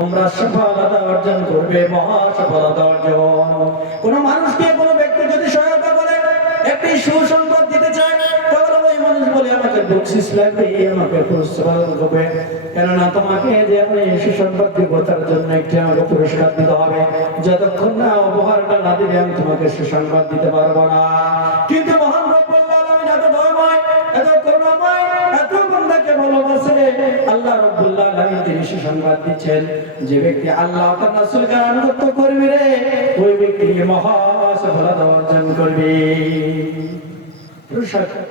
তোমরা সফলতা অর্জন করবে, মহা সফলতা অর্জন। কোন মানুষকে কোন ব্যক্তি যদি সহায়তা করে, একটি সুসংবাদ দিতে চায়, তাহলে ওই মানুষ বলে আমাকে বকশিস লাগবে, আমাকে পুরস্কার দেবে। কেননা তোমাকে যে আমি সুসংবাদ দিব তার জন্য একটি আমাকে পুরস্কার দিতে হবে। যতক্ষণ না উপহারটা না দিবে আমি তোমাকে সুসংবাদ দিতে পারবো না। কিন্তু মহান রব্বুল আলামিন এত দয়াময়, এত করুণাময়, এত বান্দাকে ভালোবাসে। আল্লাহ রব্বুল আলামিন তিনি সুসংবাদ দিচ্ছেন, যে ব্যক্তি আল্লাহ তার রাসূলকে আনুগত্য করবে রে, ওই ব্যক্তি মহা সফলতা অর্জন করবে।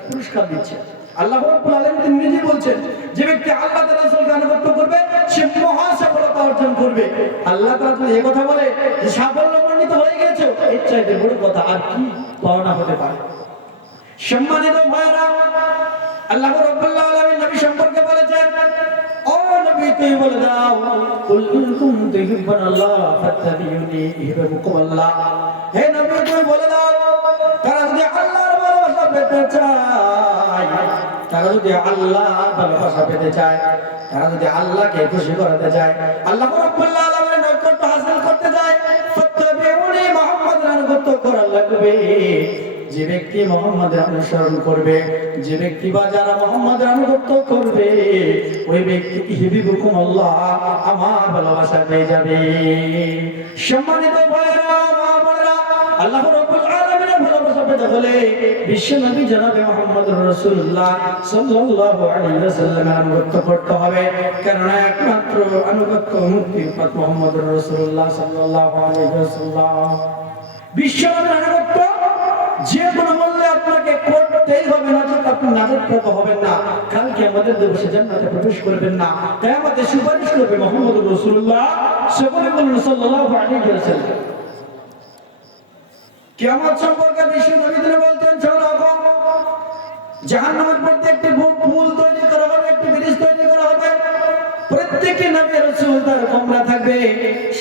পুরস্কার দিচ্ছে আল্লাহ রাব্বুল আলামিন, তিনি নিজে বলছেন যে ব্যক্তি আল্লাহ তার রাসূলকে আনুগত্য করবে সে মহা সফলতা অর্জন করবে। আল্লাহ তাআলা যদি এই কথা বলে যে সাফল্যমণ্ডিত হয়ে গেছো, এর চাইতে বড় কথা আর কি পাওনা হতে পারে? সম্মানিত ভাইরা, আল্লাহ রাব্বুল আলামিন নবী সম্পর্কে বলেছেন, ও নবী তুমি বলে দাও, কুল ইন কুনতুম তুহিব্বুনাল্লাহ ফাত্তাবিউনি ইউহিব্বুকুমুল্লাহ। হে নবী তুমি বলে দাও, তারা যদি আল্লাহর ভালোবাসা পেতে চায়, তারা যদি আল্লাহ ভালোবাসা পেতে চায়, তারা যদি আল্লাহকে খুশি করতে চায়, আল্লাহ রাব্বুল আলামিনের নৈকট্য হাসিল করতে চায়, ফাত্তাবিউনি, মুহাম্মাদের আনুগত্য করা লাগবে। যে ব্যক্তি মুহাম্মাদের অনুসরণ করবে, যে ব্যক্তি বা যারা মুহাম্মাদের আনুগত্য করবে, ওই ব্যক্তি ইউহিব্বুকুমুল্লাহ, আমার ভালোবাসা পেয়ে যাবে। সম্মানিত ভাইরা, মা বোনেরা, আল্লাহ রাব্বুল আলামিনের ভালোবাসা পেতে হলে বিশ্ব নবী জনাবে মুহাম্মদুর রাসূলুল্লাহ সাল্লাল্লাহু আলাইহি ওয়াসাল্লামের আনুগত্য করতে হবে। কারণ একমাত্র আনুগত্য মুক্তির পথ মুহাম্মদুর রাসূলুল্লাহ সাল্লাল্লাহু আলাইহি ওয়াসাল্লাম। বিশ্ব নবীর আনুগত্য যে কোনো মূল্যে আপনাকে করতেই হবে, না যদি আপনি নাজাত হবেন না, কালকে আমাদের দিবসে জান্নাতে প্রবেশ করবেন না। তাই আমাদের সুপারিশ করবে মুহাম্মদুর রাসূলুল্লাহ সাল্লাল্লাহু আলাইহি ওয়াসাল্লাম। কিয়ামত সম্পর্কে বিশ্ব নবী তিনি বলতেন, জাহান্নামের প্রত্যেকটি পুল তৈরি করা হবে, একটি ব্রিজ তৈরি করা হবে। প্রত্যেকটি নবী রাসূল তার কমরা থাকবে,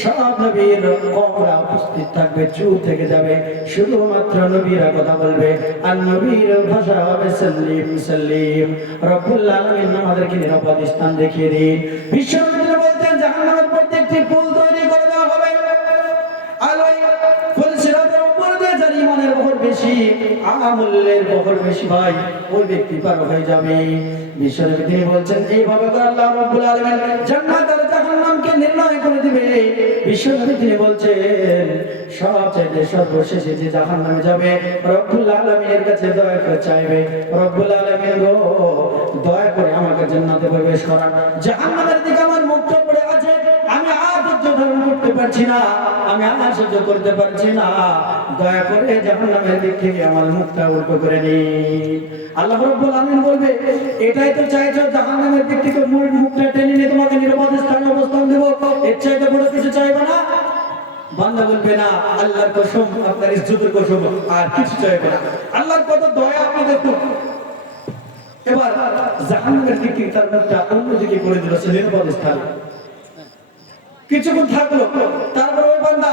সব নবীর কমরা উপস্থিত থাকবে, চুপ থেকে যাবে, শুধুমাত্র নবীরা কথা বলবে, আর নবীর ভাষা হবে সাল্লিম সাল্লিম। রব্বুল আলামিন আমাদেরকে নিরাপদ স্থান দেখিয়ে দিন। বিশ্ব নবী তিনি বলতেন, জাহান্নামের প্রত্যেকটি পুল তৈরি করে দেওয়া হবে, আর ওই পুল সিরাতের উপর দিয়ে যার ঈমানের বহর বেশি, আমলের বহর বেশি ভাই, ওই ব্যক্তি পার হয়ে যাবে। বিশ্ব নবী তিনি বলছেন, এইভাবে করে আল্লাহ রাব্বুল আলামিন জান্নাত আর জাহান্নামকে নির্ণয় করে দিবে। বিশ্ব নবী তিনি বলছেন, সবচেয়ে সর্বশেষে যে জাহান্নামে যাবে, রব্বুল আলামিনের কাছে দয়া করে চাইবে, রব্বুল আলামিন গো দয়া করে আমাকে জান্নাতে প্রবেশ করান। জাহান্নামের দিকে আমার মুখটা পড়ে আছে, আমি আর ধৈর্য ধারণ করতে পারছি না, আমি আর সহ্য করতে পারছি না, দয়া করে জাহান্নামের দিক থেকে আমার মুখটা উল্টো করে নিন। আল্লাহ রাব্বুল আলামিন বলবে, এটাই তো চাইছো, জাহান্নামের দিক থেকে মুখটা টেনে নিয়ে তোমাকে নিরাপদ স্থানে অবস্থান দেব, এর চাইতে বড় কিছু চাইবে না? বান্দা বলবে, না আল্লাহর কসম, আপনার ইজ্জতের কসম, আর কিছু চাইবে না। আল্লাহর কত দয়া আপনি দেখুন। এবার জাহান্নামের দিকে তার মুখটা অন্যদিকে করে দিল, সে নিরাপদ স্থানে কিছুক্ষণ থাকলো, তারপর ওই বান্দা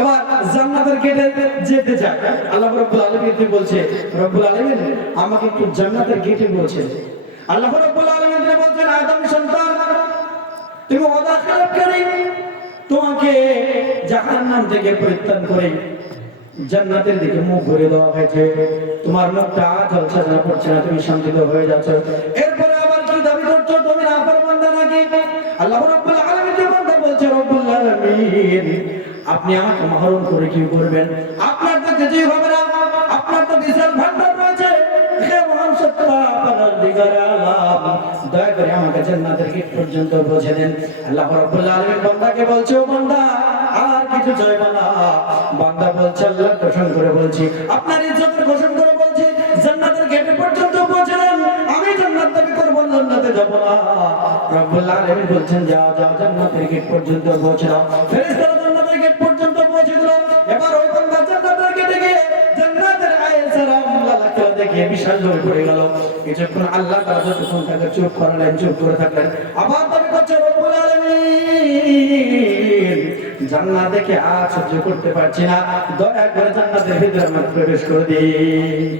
এবার জান্নাতের গেটে যেতে চায়। আল্লাহ রাব্বুল আলামিন বলছে, রব্বুল আলামিন আমাকে একটু জান্নাতের গেটে বলছেন। আল্লাহ রাব্বুল আলামিন বলছেন, আদম সন্তান তুমি ওয়াদা খেলাপ করে তোমাকে জাহান্নাম থেকে পরিত্রাণ করে জান্নাতের দিকে মুখ ঘুরে দেওয়া হয়েছে, তোমার মুখটা ঝলসা পড়ছে না, তুমি শান্তিত হয়ে যাচ্ছ। এরপরে আবার কি দাবি করছো, তুমি নাফরমানদা নাকি? আল্লাহ রাব্বুল আলামিন বলছে, রব্বুল আলামিন আপনি আমাকে মাহরুম করে কি করবেন? আপনার তো কিছুই হবে না, আপনার তো বিশাল ভান্ডার রয়েছে, হে মহান সত্তা পরওয়ারদিগার আলাম, দয়া করে আমাকে জান্নাতের গেট পর্যন্ত পৌঁছে দেন। আল্লাহ রাব্বুল আলামিন বান্দাকে বলছে, ও বান্দা আর কিছু চাইবা না। বান্দা বলছে, আল্লাহর কসম করে বলছি, আপনার ইজ্জতের কসম করে বলছি, জান্নাতের গেট পর্যন্ত পৌঁছে দেন, আমি জান্নাত দাবি করব, জান্নাতে যাব না। রব্বুল আলামিন বলছেন, যাও যাও জান্নাতের গেট পর্যন্ত পৌঁছে দাও। ফেরেশতারা জান্নাতের গেট পর্যন্ত পৌঁছে দিল। এবার ওই বান্দা জান্নাতের গেটে গিয়ে জান্নাতের আয়েশারা আল্লাহকে দেখে বিশাল হয়ে পড়ে গেল। কিছুক্ষণ আল্লাহ তাআলা যতক্ষণ তাকে চুপ করালেন, চুপ করে থাকলেন, আবার দাবি করছে, রব্বুল আলামিন জান্নাত দেখে আর সহ্য করতে পারছি না, দয়া করে জান্নাতের ভিতরে আমাকে প্রবেশ করে দিন।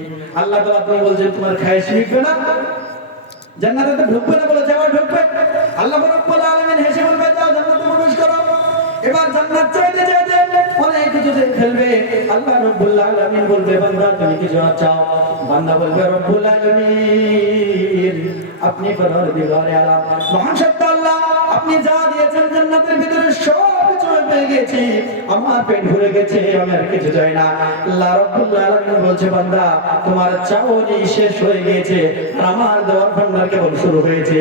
আল্লাহ তাআলা তুমি বলছেন তোমার খায়েশ মিটবে না, জান্নাতে ঢুকবে না, বলে যাওয়া ঢুকবে। আল্লাহ রাব্বুল আলামিন হেসে বলবে, যাও জান্নাতে প্রবেশ এবার জান্নাত চাইতে চাইতে অনেক কিছু দেখে ফেলবে। আল্লাহ রাব্বুল আলামিন বলবে বান্দা তুমি কি চাও? বান্দা বলবে রব্বুল আলামিন আপনি পরওয়ারদিগারে আলাম মহান সত্য আল্লাহ, আপনি যা দিয়েছেন জান্নাতের ভিতরে সব কিছু পেয়ে গেছি, আমার পেট ভরে গেছে, আমি আর কিছু চাই না। আল্লাহ রাব্বুল আলামিন বলছে বান্দা তোমার চাওনি শেষ হয়ে গেছে, আর আমার দেওয়ার ভান্ডার কেবল শুরু হয়েছে।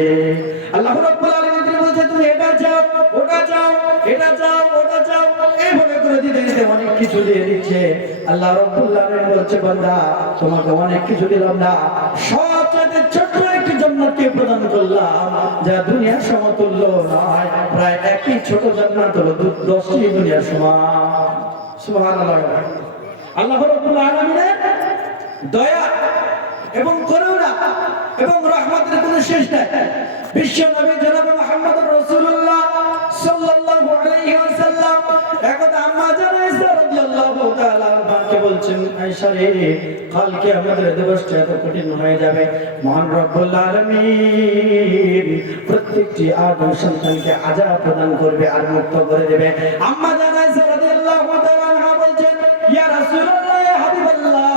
আল্লাহ রাব্বুল আলামিন বলছে তুমি এটা চাও, ওটা চাও, এটা চাও, ওটা চাও, এইভাবে করে দিতে দিতে অনেক কিছু দিয়ে দিচ্ছে। আল্লাহ রাব্বুল আলামিন বলছে বান্দা তোমাকে অনেক কিছু দিলাম না, সবচেয়ে ছোট্ট একটি জান্নাতকে প্রদান করলাম যা দুনিয়ার সমতুল্য নয়, প্রায় একই ছোট জান্নাত হলো 10টি দুনিয়ার সমান। সুবহানাল্লাহ। আল্লাহ রাব্বুল আলামিনের দয়া এবং করুণা এবং রহমতের কোনো শেষ নাই। বিশ্ব নবী জনাব মুহাম্মদ রাসূলুল্লাহ সাল্লাল্লাহু আলাইহি ওয়াসাল্লাম একদা আম্মা জান আয়েশা রাদিয়াল্লাহু তাআলা আনহাকে বলছেন আয়েশা রে কালকে আমাদের দিবসটা এত কঠিন হয়ে যাবে, মহান রব্বুল আলামিন প্রত্যেকটি আদম সন্তানকে আযাব প্রদান করবে আর মুক্ত করে দেবে। আম্মা জান আয়েশা রাদিয়াল্লাহু তাআলা আনহা বলছেন ইয়া রাসূলুল্লাহ ইয়া হাবিবাল্লাহ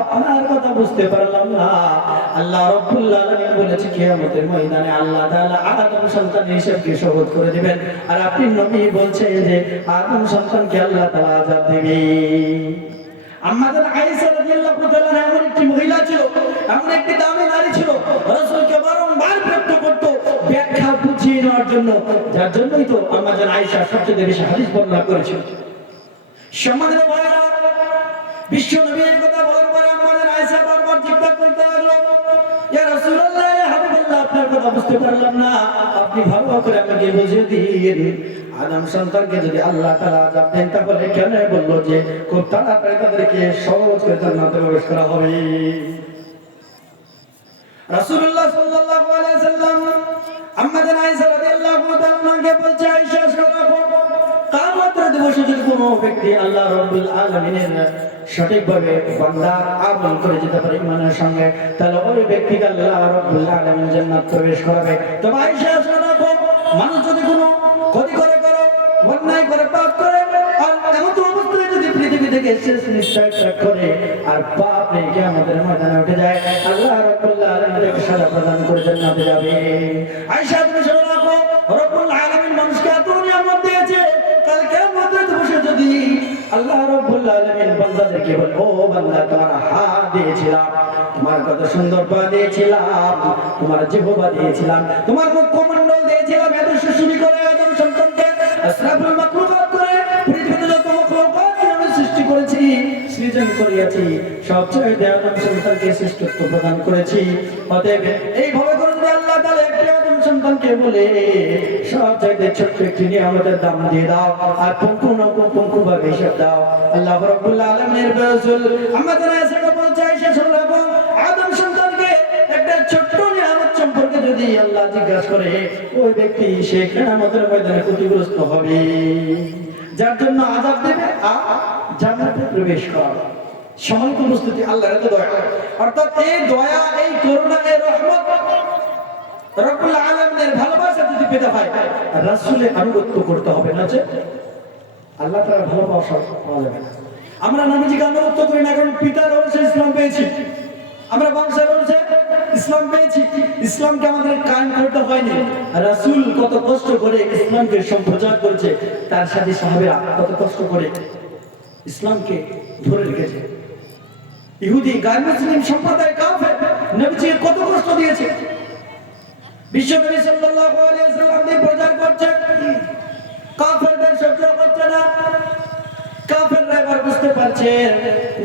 আপনার কথা বুঝতে পারলাম না। আল্লাহ রাব্বুল আলামিন বলেছে কিয়ামতের ময়দানে আল্লাহ তাআলা আদম সন্তানের হিসাবকে সহজ করে দিবেন, আর আপনি নবী বলছেন যে আদম সন্তানকে আল্লাহ তাআলা আযাব দিবে। আম্মা জান আয়েশা রাদিয়াল্লাহু তাআলা এমন একটি মহিলা ছিল, এমন একটি দামি নারী ছিল, রাসূলকে বারংবার বিরক্ত করত ব্যাখ্যা বুঝিয়ে নেওয়ার জন্য, যার জন্যই তো আম্মা জান আয়েশা সবচেয়ে বেশি হাদিস বর্ণনা করেছিল। সম্মানিত ভাইরা, বিশ্ব নবী এই কথা বলার পরে আম্মা জান আয়েশা বারবার জিজ্ঞাসা করতে লাগলো ইয়া রাসূলুল্লাহ ইয়া হাবিবাল্লাহ আপনার কথা বুঝতে পারলাম না, আপনি ভালো করে আমাকে বুঝিয়ে দিন আদম সন্তানকে যদি আল্লাহ তাআলা আযাব দেন তাহলে কেন বললো যে খুব তাড়াতাড়ি তাদেরকে সহজ করে জান্নাতে প্রবেশ করা হবে। রাসূলুল্লাহ সাল্লাল্লাহু আলাইহি ওয়াসাল্লাম আম্মা জান আয়েশা রাদিয়াল্লাহু তাআলাকে বলছে আয়েশা শোনো, কিয়ামতের দিবসে যদি কোনো ব্যক্তি আল্লাহ রাব্বুল আলামিনের সঠিকভাবে বান্দা আমল করে যেতে পারে ইমানের সঙ্গে, তাহলে ওই ব্যক্তিকে আল্লাহ রাব্বুল আলামিন জান্নাত প্রবেশ করাবে। তো আয়েশা শোনো, মানুষ যদি কোনো ক্ষতি করে অন্যায় করে পাপ করে আর এমন অবস্থায় যদি পৃথিবী থেকে শেষ নিঃশ্বাস ত্যাগ করে আর পাপ নেই কিয়ামতের ময়দানে উঠে যায়, আল্লাহ রাব্বুল আলামিন তাকে সাজা প্রদান করে জান্নাতে যাবে। আয়েশা তুমি শুনে রাখো, রাব্বুল আলামিন মানুষকে এত নিয়ামত দিয়েছে, কাল কিয়ামতের দিবসে যদি আল্লাহ রাব্বুল আলামিন বান্দাদেরকে বলে ও বান্দা তোমার হাত দিয়েছিলাম, তোমার কত সুন্দর পা দিয়েছিলাম, তোমার জিহ্বা দিয়েছিলাম, তোমার মুখমণ্ডল দিয়েছিলাম, এত সুশুরি করে আদম সন্তানকে আশরাফুল মাখলুকাত করে পৃথিবীতে যত মাখলুকাত আমি সৃষ্টি করেছি সৃজন করিয়াছি, সবচেয়ে আদম সন্তানকে শ্রেষ্ঠত্ব প্রদান করেছি। অতএব এইভাবে করে যদি আল্লাহ তাআলা একটি আদম সন্তানকে বলে সবচেয়ে ছোট্ট একটি নিয়ামতের দাম দিয়ে দাও আর পুঙ্খানুপুঙ্খভাবে হিসাব দাও, আল্লাহ রাব্বুল আলামিনের রাসূল আমাদের আয়েশাকে বলছে আয়েশা শুনে রাখো, আদম সন্তানকে একটা ছোট্ট নিয়ামত সম্পর্কে যদি আল্লাহ জিজ্ঞাসা করে ওই ব্যক্তি সে কিয়ামতের ময়দানে ক্ষতিগ্রস্ত হবে, যার জন্য আযাব দেবে আর জান্নাতে প্রবেশ করাবে। সম্মানিত উপস্থিতি, আল্লাহর এত দয়া, অর্থাৎ এই দয়া, এই করুণা, এই রহমত রব্বুল আলামিনের ভালোবাসা যদি পেতে হয় রাসূলের আনুগত্য করতে হবে, না যে আল্লাহ তাআলার ভালোবাসা পাওয়া যাবে না। আমরা নবীজিকে আনুগত্য করি না কারণ পিতার অনুসারে ইসলাম পেয়েছি, আমরা বংশের অনুসারে ইসলাম পেয়েছি, ইসলামকে আমাদের কায়েম করতে হয়নি। রাসূল কত কষ্ট করে ইসলামকে সম্প্রচার করেছে, তার সাথে সাহাবীরা কত কষ্ট করে ইসলামকে ধরে রেখেছে। ইহুদি গায়র মুসলিম সম্প্রদায় কাফের নবীজিকে কত কষ্ট দিয়েছে। বিশ্ব নবী সাল্লাল্লাহু আলাইহি ওয়াসাল্লাম দিয়ে প্রচার করছেন, কাফেরদের সহ্য করছে না। কাফেররা এবার বুঝতে পারছে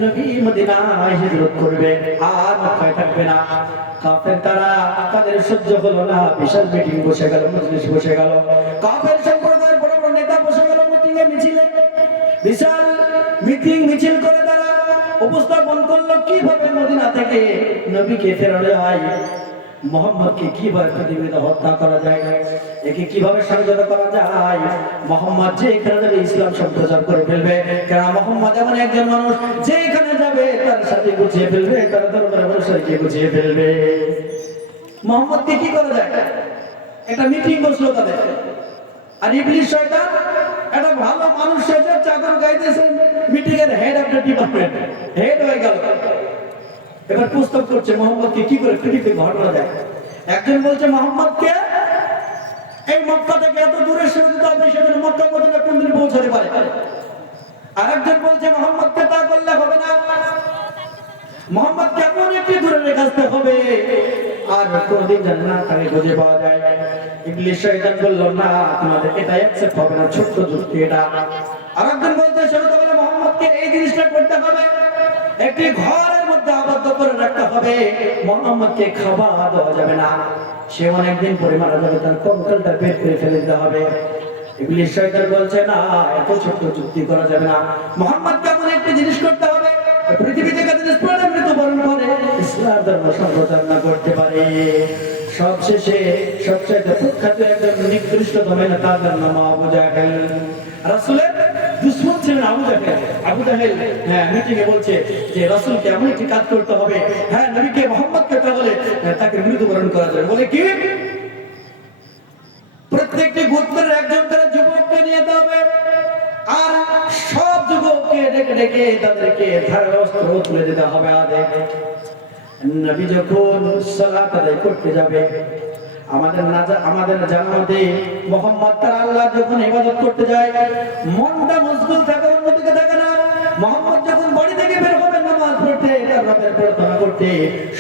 নবী মদিনায় হিজরত করবে আর মক্কায় থাকবে না। কাফের তারা তাদের সহ্য হলো না, বিশাল মিটিং বসে গেল, মজলিস বসে গেল, কাফের সম্প্রদায়ের বড় বড় নেতা বসে গেল মিটিংয়ে, মিছিলে, বিশাল মিটিং মিছিল করে তারা উপস্থাপন করলো কিভাবে মদিনা থেকে নবীকে ফেরানো যায়, মুহাম্মদকে কিভাবে পৃথিবীতে হত্যা করা যায়, একে কিভাবে সংযত করা যায়। মুহাম্মদ যে এখানে যাবে ইসলাম সম্প্রচার করে ফেলবে, কারণ মুহাম্মদ এমন একজন মানুষ যে এখানে যাবে তার সাথে গুছিয়ে ফেলবে, তার দরবারে বসে গুছিয়ে ফেলবে। মুহাম্মদকে কি করা যায়? একটা মিটিং বসলো তাদের, আর ইবলিস শয়তান একটা ভালো মানুষ সেজে চাদর গাইতেছেন, মিটিং এর head of the department, head হয়ে গেল। এবার প্রস্তাব করছে মোহাম্মদকে কি করে পৃথিবীতে ঘটনা যায়। একজন বলছে মোহাম্মদকে এই মক্কা থেকে এত দূরে সরে দিতে হবে, সেজন্য মক্কা মদিনা কোন দিন পৌঁছাতে পারে। আরেকজন বলছে মোহাম্মদকে তা করলে হবে না, মোহাম্মদ কেমন একটি দূরে রেখে আসতে হবে আর কোনদিন যেন না তাকে খুঁজে পাওয়া যায়। ইবলিস শয়তান বলল না, তোমাদের এটা অ্যাকসেপ্ট হবে না, ছোট্ট যুক্তি এটা। আরেকজন বলছে শোনো, তাহলে মোহাম্মদকে এই জিনিসটা করতে হবে, একটি ঘরের মধ্যে আবদ্ধ করে রাখতে হবে, মোহাম্মদকে খাবার দেওয়া যাবে না, সে অনেকদিন পরে মারা যাবে, তার কঙ্কালটা বের করে ফেলে দিতে হবে। ইবলিস শয়তান বলছে না, এত ছোট্ট যুক্তি করা যাবে না, মোহাম্মদকে এমন একটি জিনিস করতে হবে পৃথিবী থেকে জিনিস পড়ে মৃত্যুবরণ করে ইসলাম ধর্ম সম্প্রচার না করতে পারে। সবশেষে সবচাইতে প্রখ্যাত একজন নিকৃষ্টতম নেতার নাম আবু জাহেল। রাসূলের দুশমন ছিলেন আবু জাহেল। আবু জাহেল মিটিং এ বলছে যে রাসূলকে এমন একটি কাজ করতে হবে, নবীকে মুহাম্মদকে তাহলে তাকে মৃত্যুবরণ করা যাবে। বলে কি, প্রত্যেকটি গোত্রের একজন করে যুবককে নিয়ে যেতে হবে, আর সব যুবককে ডেকে ডেকে তাদেরকে ধারে অস্ত্র তুলে দিতে হবে। নবী যখন সালাত আদায় করতে যাবে, আমাদের জানাতে মুহাম্মদ তার আল্লাহ যখন ইবাদত করতে যায়, মনটা মশগুল থাকে, অন্যদিকে থাকে না। মুহাম্মদ যখন বাড়ি থেকে বের হবে নামাজ পড়তে, তার রবের প্রার্থনা করতে,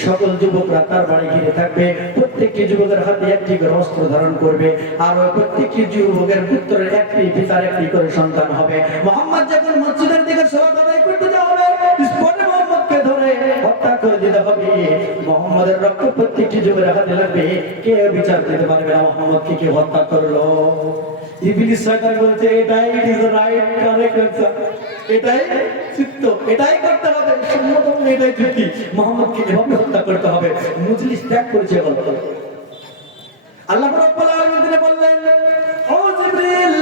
সকল যুবকরা তার বাড়ি ঘিরে থাকবে। প্রত্যেকটি যুবকের হাতে একটি করে অস্ত্র ধারণ করবে, আর ওই প্রত্যেকটি যুবকের পুত্রের একটি পিতার একটি করে সন্তান হবে। মুহাম্মদ যখন মসজিদের দিকে সালাত আদায় করতে যাবে, স্পটে মুহাম্মদকে ধরে হত্যা করে দিতে হবে। মুহাম্মদের রক্ত প্রত্যেকটি যুবকের হাতে লাগবে, কেউ বিচার দিতে পারবে না মুহাম্মদকে কে হত্যা করলো। ইবলিস শয়তান বলছে এটাই ইজ রাইট কারেক্ট আনসার, এটাই সত্য, এটাই করতে হবে, সম্মত এটাই যুক্তি, মুহাম্মদকে এভাবে হত্যা করতে হবে। মজলিস ত্যাগ করেছে বলতো। আল্লাহ রাব্বুল আলামিন তিনি বললেন, ও জিবরিল,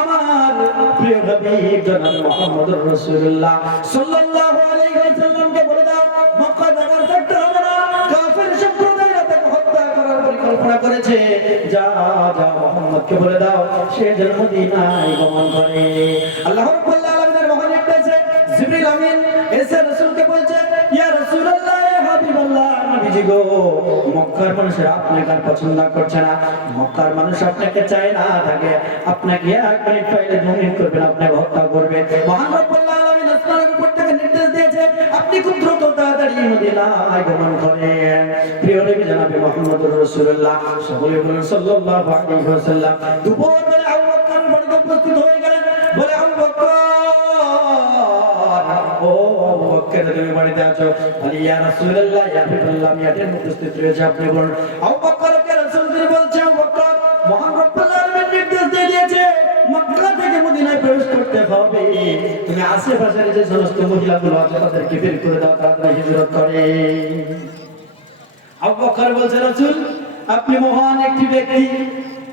আমার প্রিয় হাবিব জনাব মুহাম্মদুর রাসূলুল্লাহ সাল্লাল্লাহু আলাইহি ওয়াসাল্লামকে বলে দাও, মক্কা নগর থাকতে হবে না, কাফের সম্প্রদায়রা তাকে হত্যা করার পরিকল্পনা করেছে। যা যা মুহাম্মদকে বলে দাও সে যেন মদিনায় গমন করে। আল্লাহ রাব্বুল আলামিনের মহান নির্দেশে জিবরিল আমিন এসে রাসূলকে বলছে, ইয়া রাসূলুল্লাহ, ইয়া হাবিবাল্লাহ, নবীজি গো, মক্কার মানুষেরা আপনাকে আর পছন্দ করছে না, মক্কার মানুষ আপনাকে চায় না, থাকে আপনাকে এক মিনিট পাইলে 2 মিনিট করবেন, আপনাকে হত্যা করবে। মহান রব্বুল আলামিন আসমানের উপর থেকে নির্দেশ দিয়েছে, আপনি খুব দ্রুত তাড়াতাড়ি মদিনায় গমন করেন। প্রিয় নবী জনাব মুহাম্মদুর রাসূলুল্লাহ সকলে বলেন সাল্লাল্লাহু আলাইহি ওয়াসাল্লাম দুপুর বেলা আবু বকর বাড়িতে উপস্থিত হয়ে গেলেন। বলে, আবু বকর, ও আবু বকর, তুমি বাড়িতে আছো? বলি, ইয়া রাসূলুল্লাহ, ইয়া হাবিবাল্লাহ, আমি এখানে উপস্থিত রয়েছি, আপনি বলুন। আবু বকরকে রাসূল তিনি বলছেন, আবু বকর, মহান রব্বুল আলামিন নির্দেশ দিয়ে দিয়েছে মক্কা থেকে মদিনায় প্রবেশ করতে হবে, তুমি আশেপাশের যে সমস্ত মহিলাগুলো আছে তাদেরকে বের করে দাও, তারা হিজরত করে। আবু বকর বলছে, রাসূল, আপনি মহান একটি ব্যক্তি,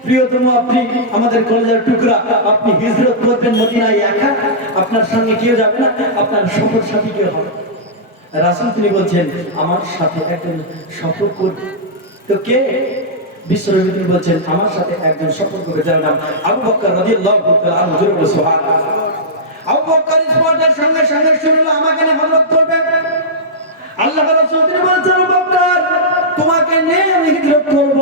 প্রিয়তম, আপনি আমাদের কলেজের টুকরা, আপনি হিজরত করবেন মদিনায় একা, আপনার সঙ্গে কেউ যাবে না, আপনার সফর সাথী কেউ হবে? রাসূল তিনি বলছেন, আমার সাথে একজন সফর করবে। তো কে? বিশ্বনবী তিনি বলছেন, আমার সাথে একজন সফর করবে, যার নাম আবু বকর রাদিয়াল্লাহু তাআলা আনহু। জোরে বলো সুবহানাল্লাহ। আবু বকর স্পর্ধার সঙ্গে সঙ্গে শুনলো আমাকে নিয়ে হিজরত করবে। আল্লাহ রাসূল তিনি বলছেন, আবু বকর, তোমাকে নিয়ে আমি হিজরত করব,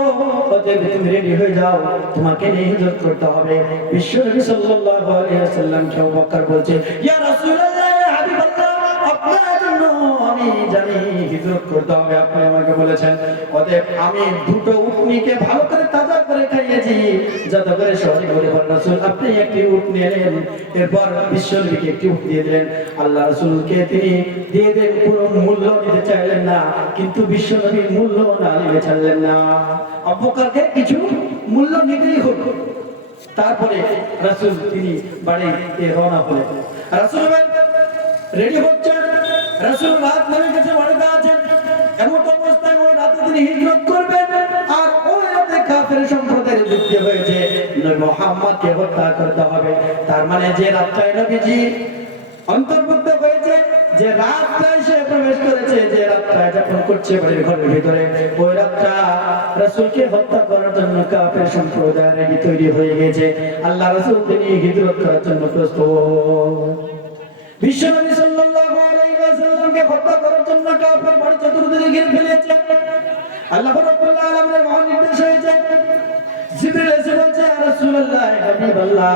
অতএব তুমি রেডি হয়ে যাও, তোমাকে নিয়ে হিজরত করতে হবে। বিশ্বনবী সাল্লাল্লাহু আলাইহি ওয়াসাল্লাম কে আবু বকর বলছে, ইয়া রাসূলুল্লাহ, ইয়া হাবিবাল্লাহ, আপনার জন্য আমি জানি হিজরত করতে হবে, আপনি আমাকে বলেছেন, অতএব আমি দুটো উটনিকে ভালো করে তাজা করে খাইয়েছি, যাতে করে সহজে করে বলেন, রাসূল আপনি একটি উট নিয়ে নেন। এরপর বিশ্বনবীকে একটি উট দিয়ে দিলেন। আল্লাহ রাসূলকে তিনি দিয়ে দেন, কোনো মূল্য নিতে চাইলেন না, কিন্তু বিশ্বনবীর মূল্য না নিতে চাইলেন না। আবু বকরকে কিছু মূল্য নিতেই হলো। তারপরে রাসূল তিনি বাড়িতে রওনা হলেন। রাসূল রেডি হচ্ছেন, রাসূল রাত নবীর কাছে বাড়িতে আছেন। এমন অবস্থায় ওই রাতে তিনি হিজরত করবেন, আর ওই রাতে কাফের সম্প্রদায়ের যুদ্ধ হয়েছে, নবী মুহাম্মদকে হত্যা করতে হবে। তার মানে যে রাতটায় নবীজি অন্তর্ভুক্ত হয়েছে যে রাতটায় সে প্রবেশ করেছে, যে রাতটা যাপন করছে বাড়ির ঘরের ভিতরে, ওই রাতটা রাসূলকে হত্যা করার জন্য কাফের সম্প্রদায় রেডি তৈরি হয়ে গেছে। আল্লাহ রাসূল তিনি হিজরত করার জন্য প্রস্তুত। বিশ্বনবী সাল্লাল্লাহু আলাইহি ওয়াসাল্লামকে হত্যা করার জন্য কাফের বাড়ি চতুর্দিকে ঘিরে ফেলেছে। আল্লাহ রাব্বুল আলামিনের মহান নির্দেশ হয়েছে, জিবরিল এসে বলছে, ইয়া রাসূলুল্লাহ, হাবিবাল্লাহ,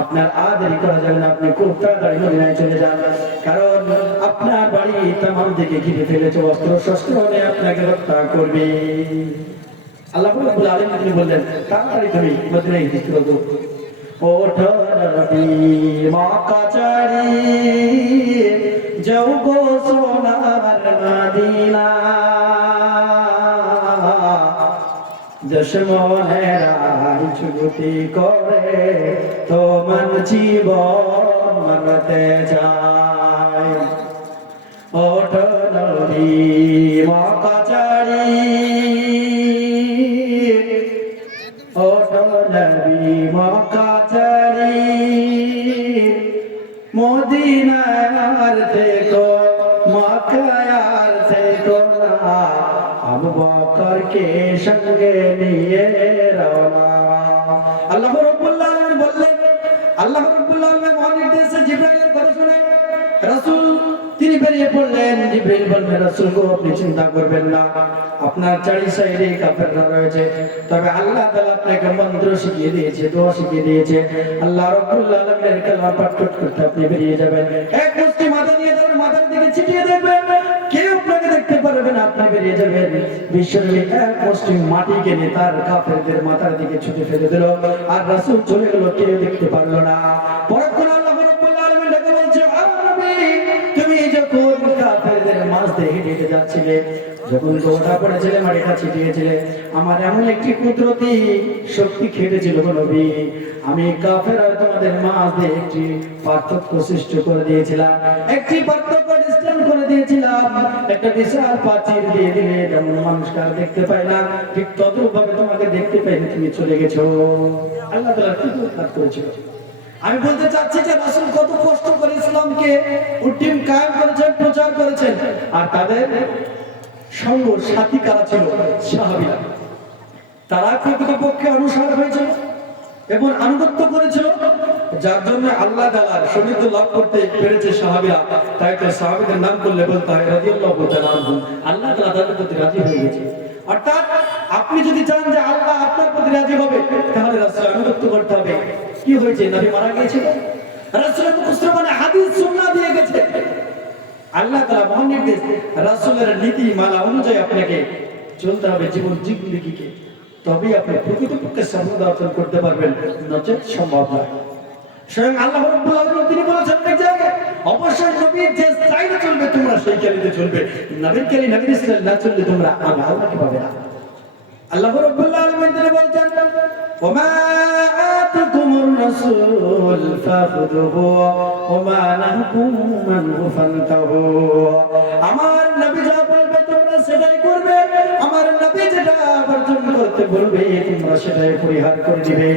আপনার আর দেরি করা যাবে না, আপনি খুব তাড়াতাড়ি মদিনায় চলে যান, কারণ আপনার বাড়ি তামাম দিকে ঘিরে ফেলেছে, অস্ত্র শস্ত্র নিয়ে আপনাকে হত্যা করবে। আল্লাহ রাব্বুল আলামিন তিনি বললেন, তাড়াতাড়ি তুমি মদিনায় হিজরত করো। ওঠো নবী মক্কা ছাড়ি, যাও গো সোনার মদিনা, দুশমনেরা ছুটি করে তোমার জীবন মানতে যায়। ওঠো নবী মক্কা ছাড়ি, ওঠো নবী মক্কা ছাড়ি, মদিনার থেকো মক্কার থেকো না, আবু বকরকে সঙ্গে নিয়ে রওনা। আল্লাহ রাব্বুল আলামিন বললেন, আল্লাহ রাব্বুল আলামিন মহান নির্দেশে জিবরাইলের কথা শুনে রাসূল তিনি বেরিয়ে পড়লেন। জিবরাইল বললেন, রাসূল গো, আপনি চিন্তা করবেন না, আপনার চারি সাইডে কাফেররা রয়েছে, তবে আল্লাহ তাআলা আপনাকে মন্ত্র শিখিয়ে দিয়েছে, দোয়া শিখিয়ে দিয়েছে, আল্লাহ রাব্বুল আলামিনের কালামা পাঠ করতে আপনি বেরিয়ে যাবেন, এক মুষ্টি মাথা নিয়ে তার মাথার দিকে ছিটিয়ে দেখবেন, কেউ আপনাকে দেখতে পারবে না, আপনি বেরিয়ে যাবেন। বিশ্বনবী এক মুষ্টি মাটি কিনে তার কাফেরদের মাথার দিকে ছুঁড়ে ফেলে দিল, আর রাসূল চলে গেল, কেউ দেখতে পারলো না। পরক্ষণ আল্লাহ রাব্বুল আলামিন ডেকে বলছে, নবী, তুমি যখন কাফেরদের মাঝ দিয়ে হেঁটে হেঁটে যাচ্ছিলে, যখন দৌড়া পড়েছিলে, মাটিটা ছিটিয়েছিলে, আমার এমন একটি কুদরতি শক্তি খেটেছিল নবী, আমি কাফের আর তোমাদের মাঝ দিয়ে একটি পার্থক্য সৃষ্টি করে দিয়েছিলাম, একটি পার্থক্য ডিসটেন্স করে দিয়েছিলাম, একটা বিশাল প্রাচীর দিয়ে দিলে যেমন মানুষকে আর দেখতে পায় না, ঠিক ততভাবে তোমাকে দেখতে পাই, তুমি চলে গেছো। আল্লাহ তাআলা কি কাজ করেছিল? আমি বলতে চাচ্ছি যে রাসূল কত কষ্ট করে ইসলামকে উদ্যম কায়েম করেছেন, প্রচার করেছেন, আর তাদের সঙ্গ সাথী কারা ছিল? সাহাবীরা। তারা প্রকৃতপক্ষে অনুসার হয়েছিল এবং আনুগত্য করেছিল, যার জন্য আল্লাহ তাআলার সান্নিধ্য লাভ করতে পেরেছে সাহাবীরা। তাই তো সাহাবীদের নাম করলে বলতে হয় রাদিয়াল্লাহু তাআলা আনহুম, আল্লাহ তাআলা তাদের প্রতি রাজি হয়ে গেছে। অর্থাৎ আপনি যদি চান যে আল্লাহ আপনার প্রতি রাজি হবে, তাহলে রাসূলের আনুগত্য করতে হবে। কি হয়েছে? নবী মারা গিয়েছিল, রাসূলের মুখস্থ মানে হাদিস সুন্নাহ দিয়ে গেছে। আল্লাহ তাআলা মহান নির্দেশ, রাসূলের নীতি মালা অনুযায়ী আপনাকে চলতে হবে জীবন জিন্দেগিকে, তবেই আপনি প্রকৃতপক্ষে সফলতা অর্জন করতে পারবেন, নচেত সম্ভব নয়। স্বয়ং আল্লাহ রাব্বুল আলামিন তিনি বলেছেন এক জায়গায়, অবশ্যই নবীর যে স্টাইলে চলবে তোমরা সেই ক্যালিতে চলবে, নবীর ক্যালি নবীর স্টাইল না চললে তোমরা আল্লাহকে পাবে না। আল্লাহ রাব্বুল আলামিন তিনি বলছেন, ওমা আতাকুমুর রাসূল ফাখুযুহু ওমা নাহাকুম আনহু ফান্তাহু। আমার নবী যা বলবে তোমরা সেটাই করবে, আমার নবী যেটা বর্জন করতে বলবে তোমরা সেটাই পরিহার করে দিবে।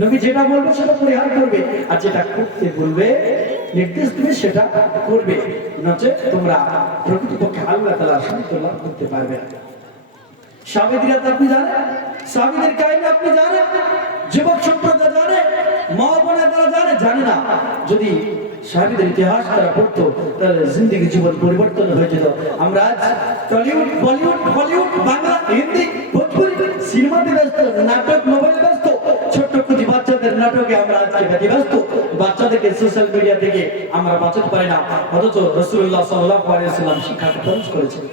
নবী যেটা বলবে সেটা পরিহার করবে, আর যেটা করতে বলবে নির্দেশ দিবে সেটা করবে, নচেত তোমরা প্রকৃতপক্ষে আল্লাহ তাআলার সান্নিধ্য লাভ করতে পারবে না। সাহাবীরা আপনি জানেন, সাহাবীদের কাহিনী আপনি জানেন, যুবক সম্প্রদায় জানে, মা বোনেরা তারা জানে, জানে না। যদি সাহাবীদের ইতিহাস তারা পড়তো তাহলে জিন্দেগি জীবন পরিবর্তন হয়ে যেত। আমরা আজ টলিউড, বলিউড, হলিউড, বাংলা, হিন্দি, ভোজপুরি সিনেমাতে ব্যস্ত, নাটক, মোবাইলে ব্যস্ত, ছোট্ট কুচি বাচ্চাদের নাটকে আমরা আজকে ব্যস্ত, বাচ্চাদেরকে সোশ্যাল মিডিয়া থেকে আমরা বাঁচাতে পারি না। অথচ রাসূলুল্লাহ সাল্লাল্লাহু আলাইহি ওয়াসাল্লাম শিক্ষাকে খরচ করেছেন।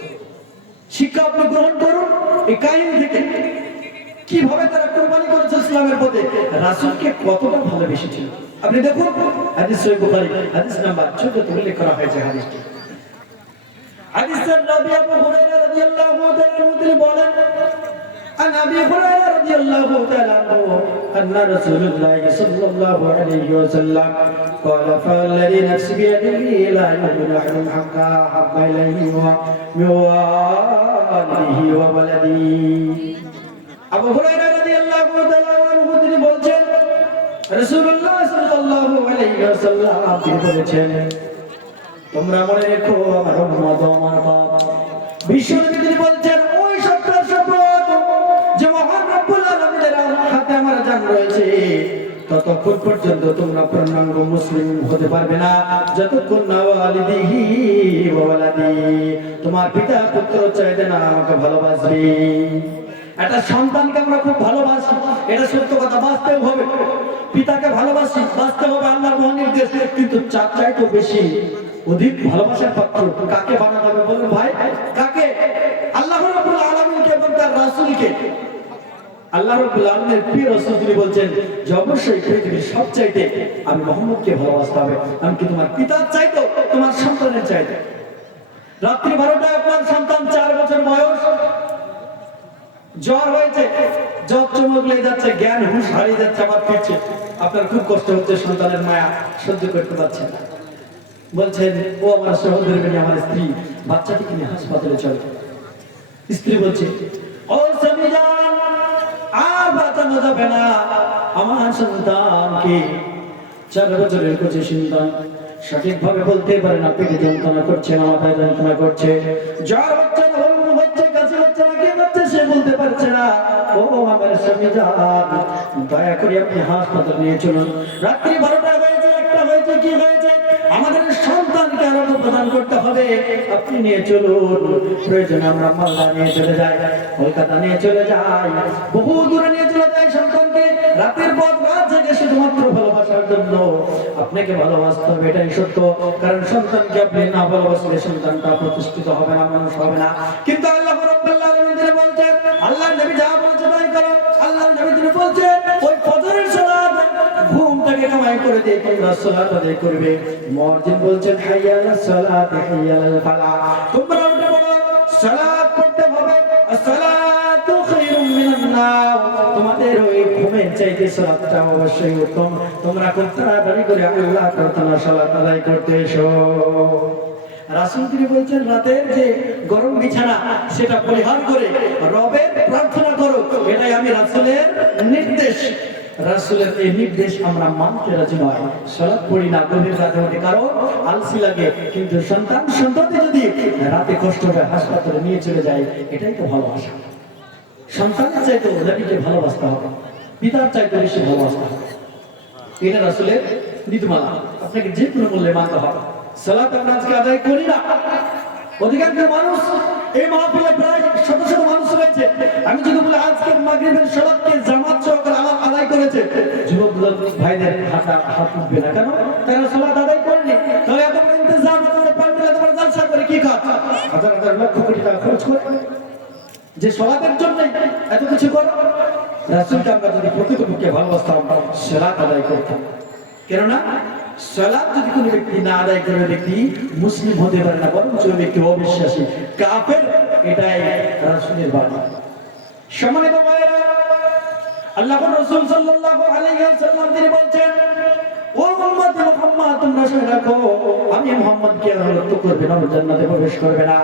শিক্ষা আপনি গ্রহণ করুন এই কাহিনী থেকে, কিভাবে তারা কুরবানি করেছে ইসলামের পথে, রাসূলকে কতটা ভালোবেসেছিল আপনি দেখুন। হাদিস সহিহ বুখারী হাদিস নাম্বার 14 উল্লেখ করা হয়েছে হাদিসটি। হাদিসের নবী আবু হুরায়রা রাদিয়াল্লাহু তাআলা তিনি বলেন, আন আবি হুরায়রা রাদিয়াল্লাহু তাআলা আন্না রাসূলুল্লাহ সাল্লাল্লাহু আলাইহি ওয়াসাল্লাম قال فالذي نفسي بيده لا يؤمن أحدكم حتى أحب إليه من والده وولده। আবু হুরায়রা রাদিয়াল্লাহু তাআলা আনহু তিনি বলছেন, রাসূলুল্লাহ সাল্লাল্লাহু আলাইহি ওয়াসাল্লাম তিনি বলেছেন, তোমরা মনে রেখো আমার উম্মত আমার বাপ। বিশ্বনবী তিনি বলছেন ওই সত্যের শপথ যে মহান রব্বুল আলামিনের হাতে আমার জান রয়েছে, ততক্ষণ পর্যন্ত তোমরা পূর্ণাঙ্গ মুসলিম হতে পারবে না যতক্ষণ না ওয়ালিদিহি ওয়া ওয়ালাদি, তোমার পিতা পুত্র চাইতে না আমাকে ভালোবাসবে। একটা সন্তানকে আমরা খুব ভালোবাসি, এটা সত্য কথা, বাঁচতে হবে। পিতাকে ভালোবাসি, বাঁচতে হবে, আল্লাহর মহানির্দেশ। কিন্তু চাইতে বেশি অধিক ভালোবাসার পাত্র কাকে বানাতে হবে বলুন ভাই? কাকে? আল্লাহ রাব্বুল আলামিনকে এবং তার রাসূলকে। আল্লাহ রাব্বুল আলামিনের প্রিয় রাসূল তিনি বলছেন যে অবশ্যই পৃথিবীর সবচাইতে আমি মুহাম্মদকে ভালোবাসতে হবে। আমি কি তোমার পিতার চাইতো, তোমার সন্তানের চাইতো? রাত্রি 12টায় আপনার সন্তান 4 বছর বয়স, জ্বর হয়েছে, জ্বর চমক লেগে যাচ্ছে, জ্ঞান হুঁশ হারিয়ে যাচ্ছে, আবার ফিরছে। আপনার খুব কষ্ট হচ্ছে, সন্তানের মায়া সহ্য করতে পারছেন না। বলছেন ও আমার সহোদরী, আমার স্ত্রী বাচ্চাটিকে নিয়ে হাসপাতালে চলে। স্ত্রী বলছে ও স্বামী জান, আর বাঁচানো যাবে না, আমার সন্তানকে 4 বছরের কচি সন্তান সঠিকভাবে বলতে পারে না, পেটে যন্ত্রণা করছে না, মাথায় যন্ত্রণা করছে, জ্বর হচ্ছে না, হচ্ছে, কাশি হচ্ছে না, কি হচ্ছে সে বলতে পারছে না। ও আমার স্বামী জান, দয়া করে আপনি হাসপাতালে নিয়ে চলুন। রাত্রি 12টা হয়েছে, 1টা হয়েছে, কি হয়েছে? আমাদের সন্তানকে আরোগ্য প্রদান করতে হবে, আপনি নিয়ে চলুন। প্রয়োজনে আমরা মালদা নিয়ে চলে যাই, কলকাতা নিয়ে চলে যাই, বহু দূরে নিয়ে চলে যাই সন্তানকে। রাতের পর রাত জেগে শুধুমাত্র ভালোবাসার জন্য। আপনাকে ভালোবাসতে হবে, এটাই সত্য। কারণ সন্তানকে আপনি না ভালোবাসলে সন্তানটা প্রতিষ্ঠিত হবে না, মানুষ হবে না। কিন্তু আল্লাহ রাব্বুল আলামিন তিনি বলছেন, আল্লাহর নবী যা বলেছে তাই করো। আল্লাহর নবী তিনি বলছেন ওই ফজরের সালাত ঘুম থেকে কামাই করে দিয়ে তোমরা সালাত আদায় করবে। মুয়াজ্জিন বলছেন হাইয়া আলাস সালাত হাইয়া আলাল ফালাহ, তোমরা উঠে পড়ো, সালাত পড়তে হবে। আসসালাতু খায়রুম মিনান নাওম, তোমাদের ওই ঘুমের চাইতে সালাতটা অবশ্যই উত্তম। তোমরা খুব তাড়াতাড়ি করে আল্লাহর প্রার্থনা সালাত আদায় করতে এসো। রাসূল তিনি বলছেন রাতের যে গরম বিছানা সেটা পরিহার করে রবের প্রার্থনা করো, এটাই আমি রাসূলের নির্দেশ। রাসূলের এই নির্দেশ আমরা মানতে রাজি নয়। সালাত পড়ি না, গভীর রাতে উঠে, কারণ আলসি লাগে। কিন্তু সন্তানকে যদি রাতে কষ্ট হয় হাসপাতালে নিয়ে চলে যায়, এটাই তো ভালোবাসা। সন্তানের চাইতে নবীকে ভালোবাসতে হবে, পিতার চাইতে বেশি ভালোবাসতে হবে। এটা রাসূলের নীতিমালা, আপনাকে যে কোনো মূল্যে মানতে হবে। সালাত আমরা আজকে আদায় করি না। অধিকাংশ মানুষ এই মাহফিলে প্রায় শত শত মানুষ রয়েছে, আমি যদি বলি আজকে মাগরিবের সালাতকে জামাত সহকারে আদায় করেছে, যুবক ভাইদের হাত উঠবে না। কেন? তারা সালাত আদায় করেনি। তাহলে এত বড় ইন্তজাম করে, প্যান্ডেল এত বড় জালসা করে কি কাজ? হাজার হাজার লক্ষ কোটি টাকা খরচ করে যে সালাতের জন্য এত কিছু করে। রাসূলকে আমরা যদি প্রকৃতপক্ষে ভালোবাসতাম, সালাত আদায় করতাম। কেননা সালাত যদি কোনো ব্যক্তি না আদায় করে, ব্যক্তি মুসলিম হতে পারে না, বরঞ্চ ওই ব্যক্তি অবিশ্বাসী, কাফের। এটাই রাসূলের বাণী। সম্মানিত ভাইরা, আল্লাহর রাসূল সাল্লাল্লাহু আলাইহি ওয়াসাল্লাম তিনি বলছেন ও উম্মত মুহাম্মদ, তোমরা শুনে রাখো, আমি মুহাম্মদকে অনুগত করবে না, জান্নাতে প্রবেশ করবে না।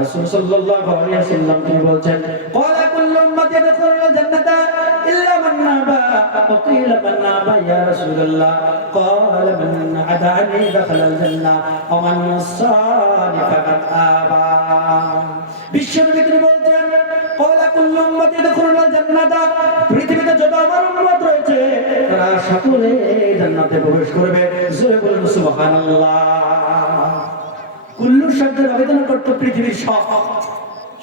রাসূল সাল্লাল্লাহু আলাইহি ওয়াসাল্লাম তিনি বলছেন ক্বালা কুল্লু উম্মতি ইয়াদখুলুল জান্নাতা ইল্লা মান নাবা। ক্বালা মান নাবা ইয়া রাসূলুল্লাহ? ক্বালা মান আদানি দাখালাল জান্নাহ ওয়া মান সানি ফাকাদ আবা। বিশ্বনবী তিনি বলছেন ক্বালা কুল্লু উম্মতি ইয়াদখুলুল জান্নাতা, পৃথিবীতে যত আমার উম্মত রয়েছে তারা সকলে জান্নাতে প্রবেশ করবে। জোরে বলুন সুবহানাল্লাহ। কুল্লু শব্দের আবেদন করতে পৃথিবীর সব।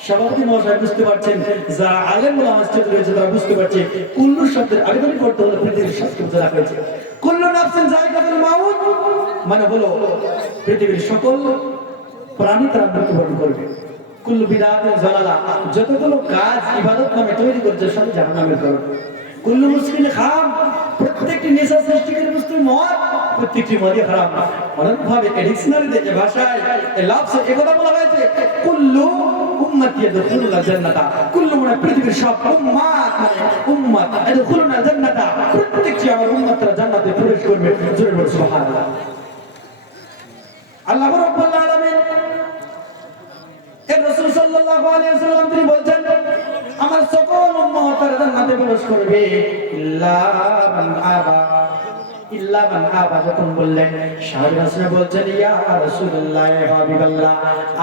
সভাপতি মহাশয় বুঝতে পারছেন, যারা আলেম ওলামা রয়েছে তারা বুঝতে পারছে কুল্লু শব্দের আবেদন করতে হলে পৃথিবীর সবকে বোঝা হয়েছে। কুল্লু নাফসিন যায়কাতুল মাউত মানে হলো পৃথিবীর সকল প্রাণী তারা মৃত্যুবরণ করবে। কুল্লু বিদআতিন যালালা, যতগুলো কাজ ইবাদত নামে তৈরি করেছে সব জাহান্নামের কারণ। কুল্লু মুসকিন খাম, প্রত্যেকটি নেশা সৃষ্টিকারী বস্তু মদ, প্রত্যেকটি মদই হারাম। অনেকভাবে ডিকশনারিতে যে ভাষায় লাফজ একথা বলা হয়েছে কুল্লু উম্মতি ইয়াদখুলুল জান্নাতা, কুল্লু মানে পৃথিবীর সব, উম্মাত মানে উম্মত ইয়াদখুলুল জান্নাতা, প্রত্যেকটি আমার উম্মতরা জান্নাতে প্রবেশ করবে। জোরে বলুন সুবহানাল্লাহ। আল্লাহ রাব্বুল আলামিন এর রাসূল সাল্লাল্লাহু আলাইহি ওয়াসাল্লাম তিনি বলছেন আমার সকল উম্মত জান্নাতে প্রবেশ করবে ইল্লা মান আবা, ইল্লা মান আবা যখন বললেন, সাহাবী রাসূল বলছেন ইয়া রাসূলুল্লাহ ইয়া হাবিবাল্লাহ,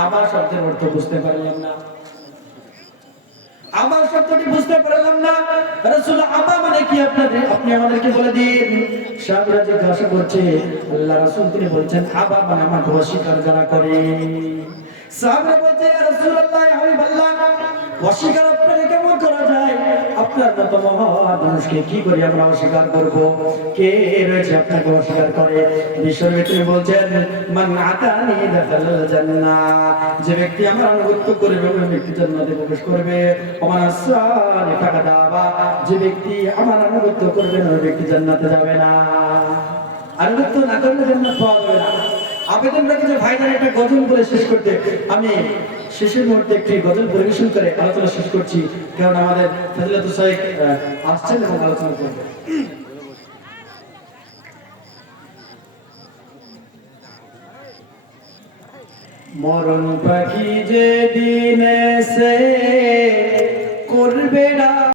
আবা শব্দের অর্থ বুঝতে পারলাম না। আবা শব্দটি বুঝতে পারলাম না, রাসূল আবা মানে কি আপনি আমাদেরকে বলে দিন। সাহাবীরা জিজ্ঞাসা করছে, আল্লাহ রাসূল তিনি বলছেন আবা মানে আমাকে অস্বীকার যারা করে। সাহাবীরা বলছে ইয়া রাসূলুল্লাহ ইয়া হাবিবাল্লাহ, অস্বীকার আপনাকে কেমন করা যায়? আপনার মতো মহান মানুষকে কি করে আমরা অস্বীকার করব? কে রয়েছে আপনাকে অস্বীকার করে? বিশ্বনবী তিনি বলছেন মান আতানি দাখালাল জান্নাহ, যে ব্যক্তি আমার আনুগত্য করবে ওই ব্যক্তি জান্নাতে প্রবেশ করবে। ওমান আসানি ফাকাদ আবা, যে ব্যক্তি আমার আনুগত্য করবে না ওই ব্যক্তি জান্নাতে যাবে না। আনুগত্য না করলে জান্নাত পাওয়া যাবে না। আবেদন রাখি যে ভাইদের একটা গজল বলে শেষ করতে, আমি শেষের মুহূর্তে একটি গজল পরিবেশন করে আলোচনা শেষ করছি, কারণ আমাদের ফজিলাতুল শাইখ আসছেন এবং আলোচনা করবেন। মরণ পাখি যে দিন এসে করবে না